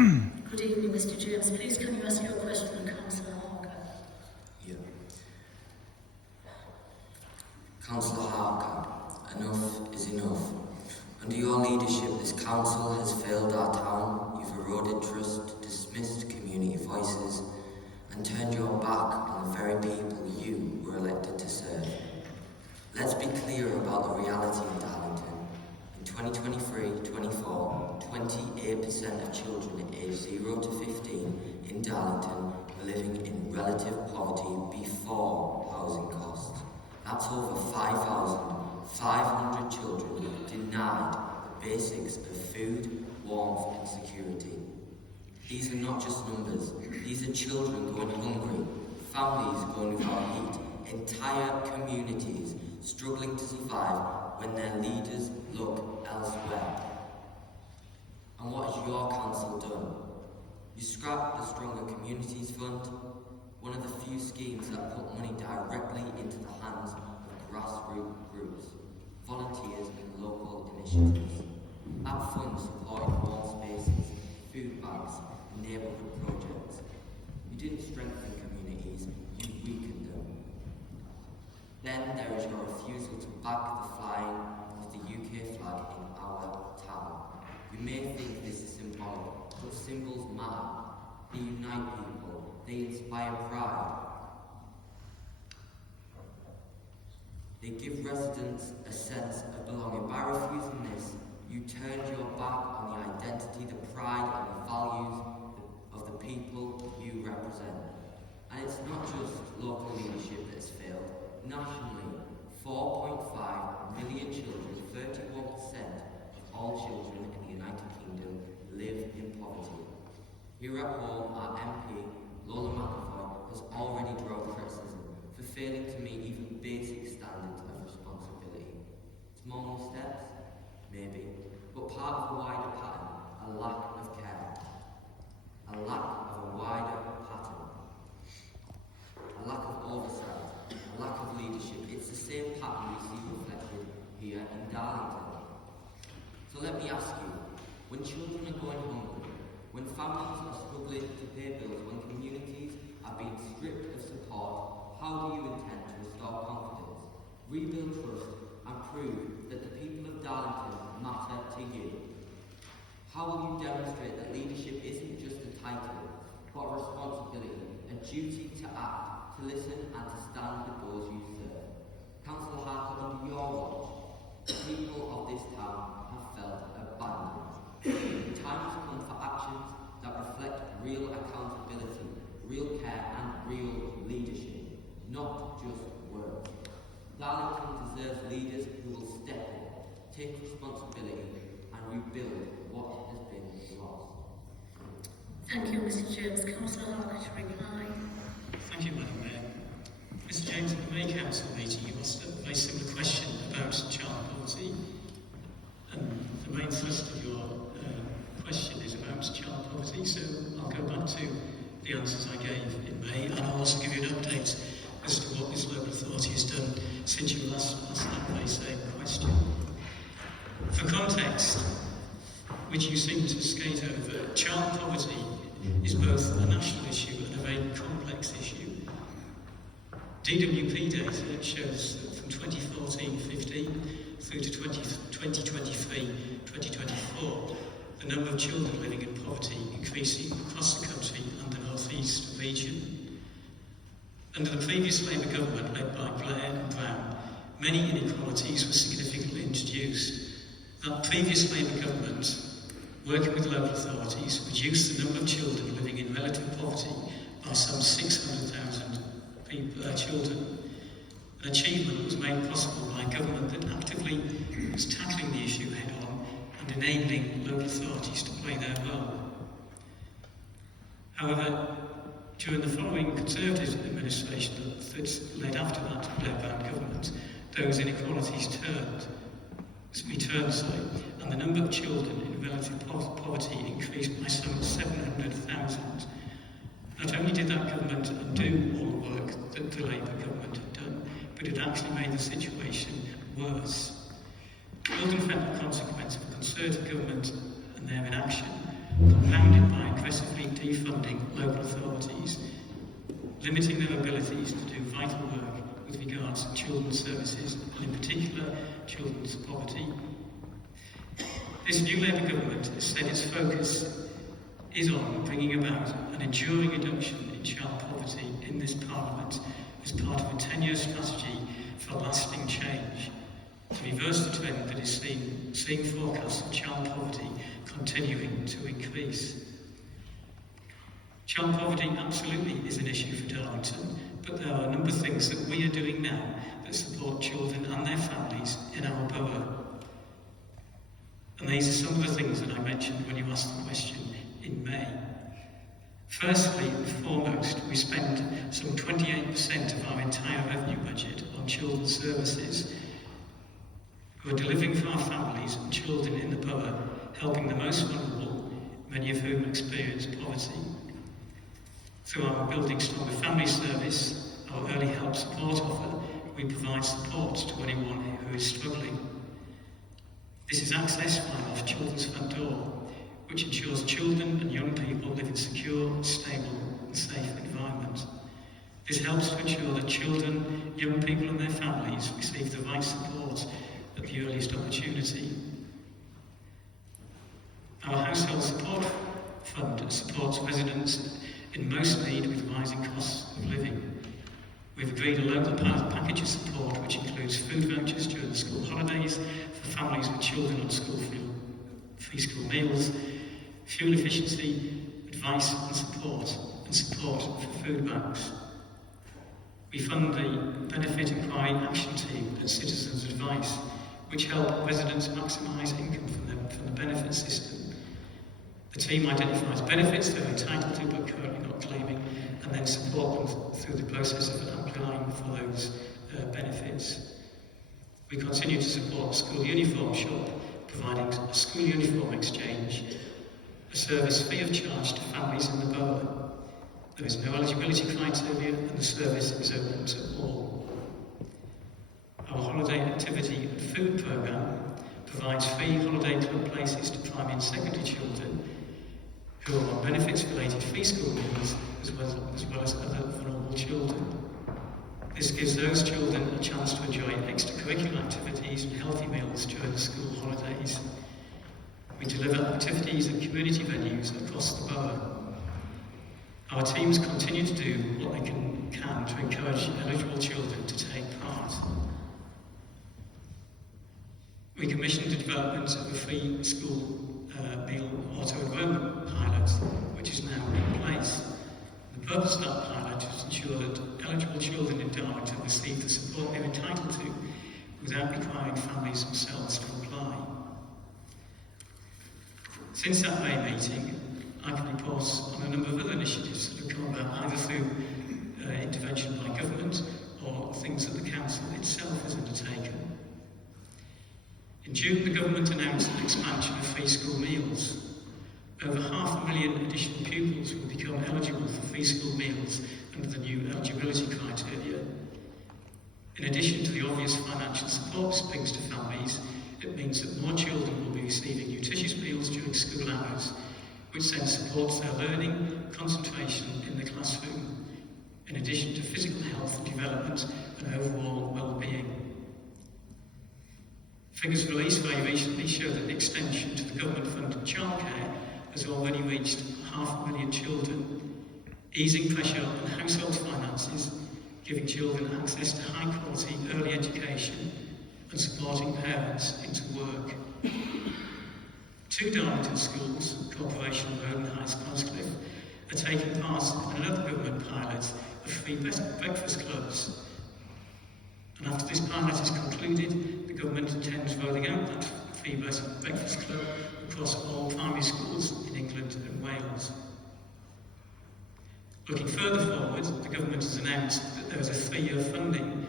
Good evening, Mr. James. Please can you ask your question to Councillor Harker? Yeah. Councillor Harker, enough is enough. Under your leadership, this council has failed our town. You've eroded trust, dismissed community voices, and turned your back on the very people you were elected to serve. Let's be clear about the reality in Darlington. In 2023-24, 28% of children aged 0 to 15 in Darlington were living in relative poverty before housing costs. That's over 5,500 children denied the basics of food, warmth and security. These are not just numbers, these are children going hungry, families going without heat, entire communities struggling to survive when their leaders look elsewhere. And what has your council done? You scrapped the Stronger Communities Fund, one of the few schemes that put money directly into the hands of grassroots groups, volunteers and local initiatives. That fund supported warm spaces, food banks and neighbourhood projects. You didn't strengthen communities, you weakened them. Then there is your refusal to back the flying of the UK flag in our town. You may think this is symbolic, but symbols matter. They unite people, they inspire pride. They give residents a sense of belonging. By refusing this, you turned your back on the identity, the pride and the values of the people you represent. And it's not just local leadership that has failed. Nationally, 4.5 million children, 31% of all children in the United Kingdom, live in poverty. Here at home, our MP, Lola McAvoy, has already drawn criticism for failing to meet even basic standards of responsibility. Small steps? Maybe. But part of a wider pattern, a lack of care. A lack of a wider pattern. A lack of oversight. A lack of leadership. It's the same pattern we see reflected here in Darlington. So let me ask you, when children are going hungry, when families are struggling to pay bills, when communities are being stripped of support, how do you intend to restore confidence, rebuild trust and prove that the people of Darlington matter to you? How will you demonstrate that leadership isn't just a title, but a responsibility, a duty to act, to listen and to stand with those you serve? Councillor Harker, under your watch, the people of this town have felt abandoned. The time has come for actions that reflect real accountability, real care and real leadership, not just words. Darlington deserves leaders who will step in, take responsibility and rebuild what has been lost. Thank you, Mr. James. Councillor Harker to reply. Thank you, Madam Mayor. Mr. James, at the May Council meeting, you asked a very similar question about child poverty. And the main thrust of your question is about child poverty, so I'll go back to the answers I gave in May, and I'll also give you an update as to what this local authority has done since you last asked that very same question. For context, which you seem to skate over, child poverty is both a national issue and a very complex issue. DWP data shows that from 2014-15 through to 2023-2024, the number of children living in poverty increasing across the country and the North East region. Under the previous Labour government led by Blair and Brown, many inequalities were significantly introduced. That previous Labour government, working with local authorities, reduced the number of children living in relative poverty by some 600,000 children. An achievement that was made possible by a government that actively was tackling the issue head-on and enabling local authorities to play their role. However, during the following Conservative administration that led after that Blair-Brown government, those inequalities returned, and the number of children in relative poverty increased by some 700,000. Not only did that government undo all the work that the Labour government had done, but it actually made the situation worse. Cause and effect consequence of a Conservative government and their inaction compounded by aggressively defunding local authorities, limiting their abilities to do vital work with regards to children's services, and in particular, children's poverty. This new Labour government has said its focus is on bringing about an enduring reduction in child poverty in this Parliament as part of a 10-year strategy for lasting change, to reverse the trend that is seeing forecasts of child poverty continuing to increase. Child poverty absolutely is an issue for Darlington, but there are a number of things that we are doing now that support children and their families in our borough. And these are some of the things that I mentioned when you asked the question in May. Firstly and foremost, we spend some 28% of our entire revenue budget on children's services, who are delivering for our families and children in the borough, helping the most vulnerable, many of whom experience poverty. Through our Building Stronger Family service, our early help support offer, we provide support to anyone who is struggling. This is accessed via our Children's Front Door, which ensures children and young people live in secure, stable and safe environments. This helps to ensure that children, young people and their families receive the right support at the earliest opportunity. Our Household Support Fund supports residents in most need with rising costs of living. We've agreed a local package of support which includes food vouchers during the school holidays for families with children on free school meals, fuel efficiency, advice and support for food banks. We fund the Benefit Inquiry Action Team and Citizens Advice, which help residents maximise income from the benefit system. The team identifies benefits they're entitled to but currently not claiming, and then support them through the process of applying for those benefits. We continue to support School Uniform Shop, providing a school uniform exchange, a service free of charge to families in the borough. There is no eligibility criteria and the service is open to all. Our Holiday Activity and Food Programme provides free holiday club places to primary and secondary children who are on benefits-related free school meals as well as other vulnerable children. This gives those children a chance to enjoy extracurricular activities and healthy meals during the school holidays. We deliver activities at community venues across the borough. Our teams continue to do what they can to encourage eligible children to take part. We commissioned the development of a free school meal auto-enrollment pilot, which is now in place. The purpose of that pilot is to ensure that eligible children in Darlington receive the support they're entitled to without requiring families themselves to apply. Since that May meeting, I can report on a number of other initiatives that have come about either through intervention by government or things that the council itself has undertaken. In June, the government announced an expansion of free school meals. Over 500,000 additional pupils will become eligible for free school meals under the new eligibility criteria. In addition to the obvious financial support this brings to families, it means that more children will be receiving nutritious meals during school hours, which then supports their learning, concentration in the classroom, in addition to physical health and development and overall well-being. Figures released very recently show that the extension to the government-funded childcare has already reached 500,000 children, easing pressure on household finances, giving children access to high-quality early education and supporting parents into work. 2 Darlington schools, Corporation Road and Heights Conscliffe, are taking part in another government pilot of free breakfast clubs. And after this pilot is concluded, the government intends rolling out that free breakfast club across all primary schools in England and Wales. Looking further forward, the government has announced that there is a 3-year funding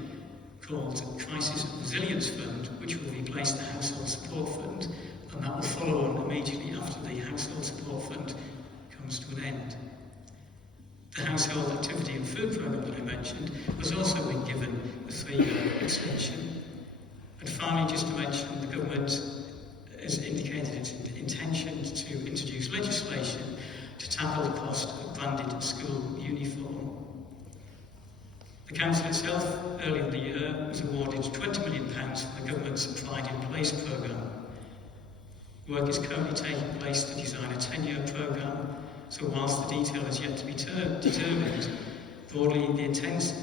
called Crisis Resilience Fund, which will replace the Household Support Fund, and that will follow on immediately after the Household Support Fund comes to an end. The Household Activity and Food Programme that I mentioned has also been given a 3-year extension. And finally, just to mention, the government has indicated its intention to introduce legislation tackle the cost of branded school uniform. The council itself, earlier in the year, was awarded £20 million for the government's Pride in Place programme. Work is currently taking place to design a 10-year programme, so whilst the detail is yet to be determined, broadly the intent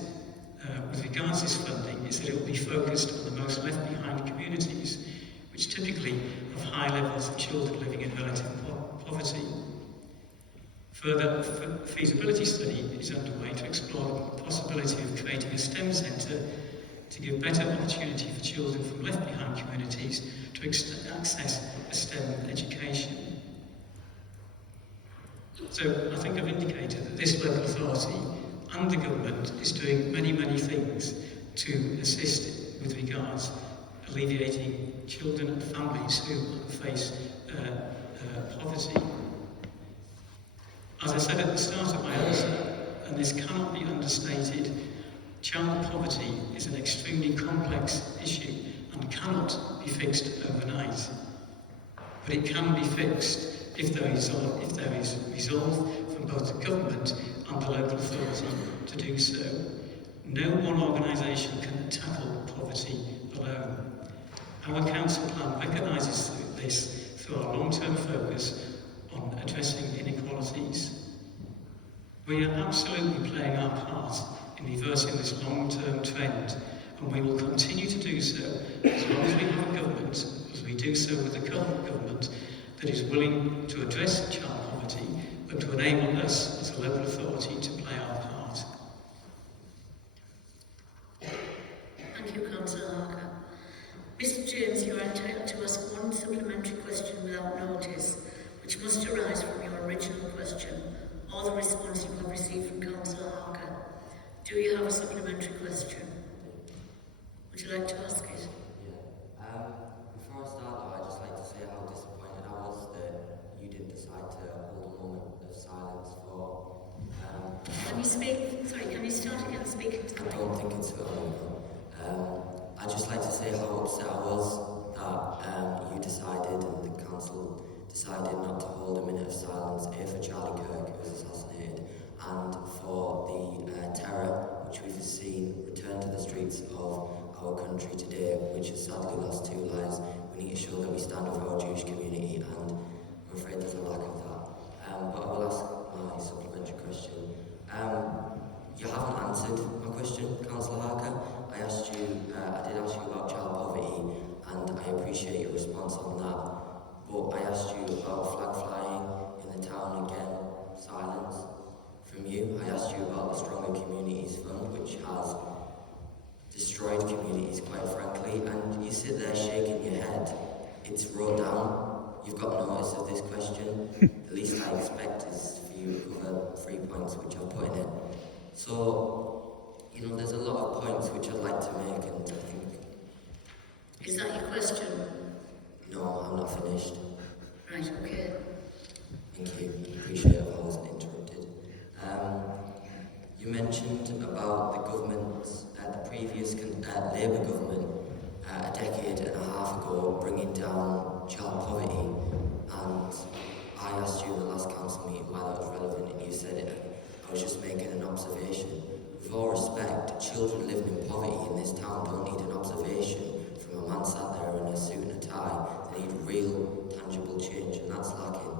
with regards to this funding is that it will be focused on the most left behind communities, which typically have high levels of children living in relative poverty. Further, a feasibility study is underway to explore the possibility of creating a STEM centre to give better opportunity for children from left behind communities to access a STEM education. So I think I've indicated that this local authority and the government is doing many, many things to assist with regards alleviating children and families who face poverty. As I said at the start of my answer, and this cannot be understated, child poverty is an extremely complex issue and cannot be fixed overnight. But it can be fixed if there is resolve from both the government and the local authority to do so. No one organisation can tackle poverty alone. Our council plan recognises this through our long-term focus on addressing inequalities. We are absolutely playing our part in reversing this long-term trend, and we will continue to do so as long as we have a government, as we do so with the current government, that is willing to address child poverty, but to enable us as a local authority to play our part. Thank you, Councillor Harker. Mr. James, you are entitled to ask one supplementary question without notice, which must arise from your original question or the response you have received from Councillor Harker. Do you have a supplementary question? Would you like to ask it? Yeah. Before I start though, I'd just like to say how disappointed I was that you didn't decide to hold a moment of silence for... Can you speak? Sorry, can you start again speaking to the I don't think it's I'd just like to say how upset I was that you decided and the council decided not to hold a minute of silence for Charlie Kirk, who was assassinated, and for the terror which we've seen return to the streets of our country today, which has sadly lost 2 lives. We need to show that we stand with our Jewish community, and I'm afraid there's a lack of that. But I will ask my supplementary question. You haven't answered my question, Councillor Harker. I did ask you about child poverty, and I appreciate your response on that. But I asked you about flag flying in the town again, silence from you. I asked you about the Stronger Communities Fund, which has destroyed communities, quite frankly, and you sit there shaking your head. It's wrote down. You've got notice of this question. The least I expect is for you to cover 3 points which I've put in it. So, there's a lot of points which I'd like to make, and I think... Is that your question? No, I'm not finished. Right, okay. Thank you. Appreciate it. I wasn't interrupted. You mentioned about the government, the previous Labour government, a decade and a half ago, bringing down child poverty, and I asked you in the last council meeting why that was relevant, and you said I was just making an observation. With all respect, children living in poverty in this town don't need an observation from a man sat there in a suit and a tie. They need real, tangible change, and that's lacking.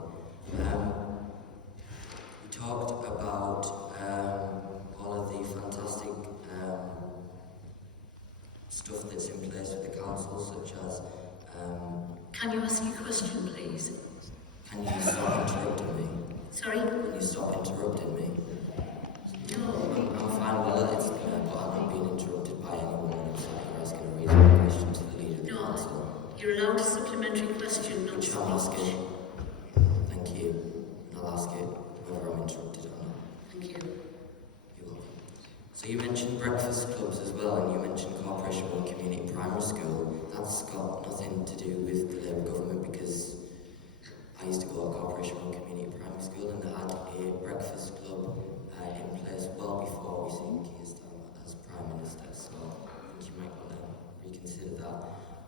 We talked about all of the fantastic stuff that's in place with the council, such as... Can you ask your question, please? Can you stop interrupting me? Sorry? Can you stop interrupting me? No. I'm fine with that, but I'm not being interrupted by anyone. I'm sorry, you're asking a reasonable question to the leader of the council. No. You're allowed a supplementary question, not Which I'm asking. Thank you. And I'll ask it whether I'm interrupted or not. Thank you. You're welcome. So you mentioned breakfast clubs as well, and you mentioned Corporation Road Community Primary School. That's got nothing to do with the Labour government, because I used to go to Corporation Road Community Primary School, and they had a breakfast club in place well before we seen Keir Starmer as Prime Minister, so I think you might want to reconsider that.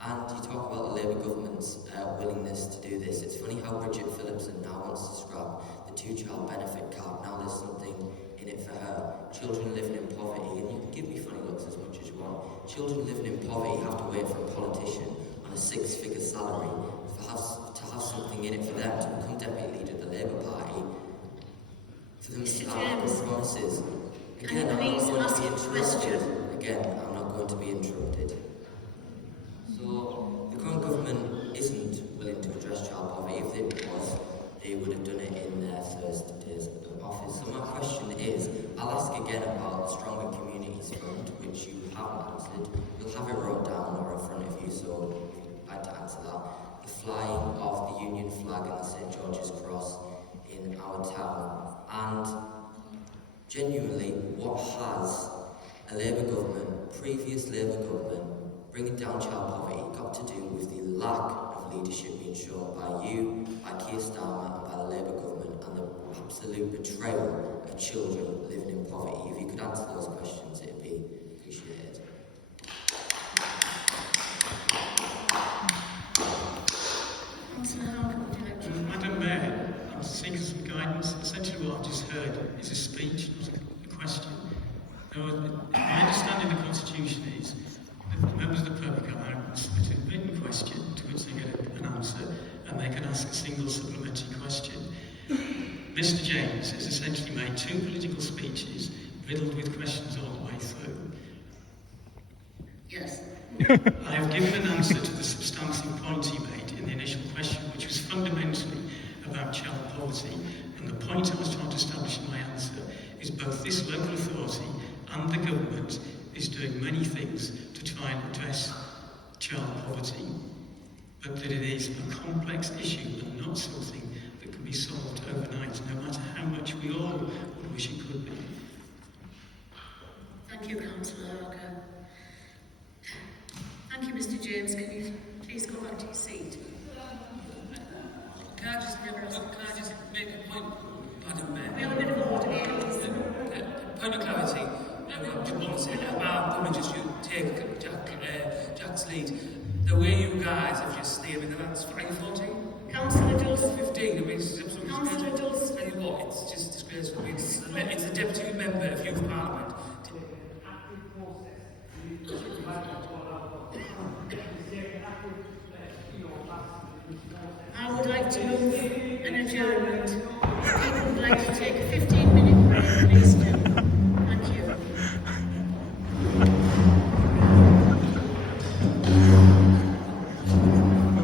And you talk about the Labour government's willingness to do this. It's funny how Bridget Phillipson now wants to scrap the two-child benefit cap. Now there's something in it for her. Children living in poverty, and you can give me funny looks as much as you want. Children living in poverty have to wait for a politician on a six-figure salary to have something in it for them to become deputy leader of the Labour Party. For them to Mr. start James, promises. can you Again, I'm not please going to ask be a question? interrupted. Again, I'm not going to be interrupted. So, the current government isn't willing to address child poverty. If it was, they would have done it in their first days of office. So my question is, I'll ask again about the Stronger Communities Fund, which you haven't answered. You'll have it wrote down or in front of you, so if you'd like to answer that. The flying of the Union flag and the St George's Cross in our town. And genuinely, what has a Labour government, previous Labour government, bringing down child poverty got to do with the lack of leadership being shown by you, by Keir Starmer and by the Labour government, and the absolute betrayal of children living in poverty? If you could answer those questions, it'd be appreciated. Councillor Harker, would you like to? Madam Mayor, I'm seeking some guidance. Essentially what I've just heard is a speech, not a question. Now, my understanding of the Constitution is that members of the public are allowed to submit a written question to which they get an answer, and they can ask a single supplementary question. Mr. James has essentially made two political speeches riddled with questions all the way through. Yes. I have given an answer to the substantive point he made in the initial question, which was fundamentally about child poverty, and the point I was trying to establish in my answer is both this local authority and the government is doing many things to try and address child poverty, but that it is a complex issue and not something that can be solved overnight, no matter how much we all would wish it could be. Thank you, Councillor Harker. Thank you, Mr. James. Can you please go back to your seat? Can I just make a point, Madam Mayor? We have a bit of order here, please. Point of clarity. I just want to say about probably just you take Jack's lead. The way you guys have just named the that's 14, Councillor Dawson. 15. I mean, it's absolutely Councillor Dawson. tell you what, it's just disgraceful. It's the deputy member of Youth Parliament. I would like to move an adjournment. If people would like to take a 15-minute break, please do.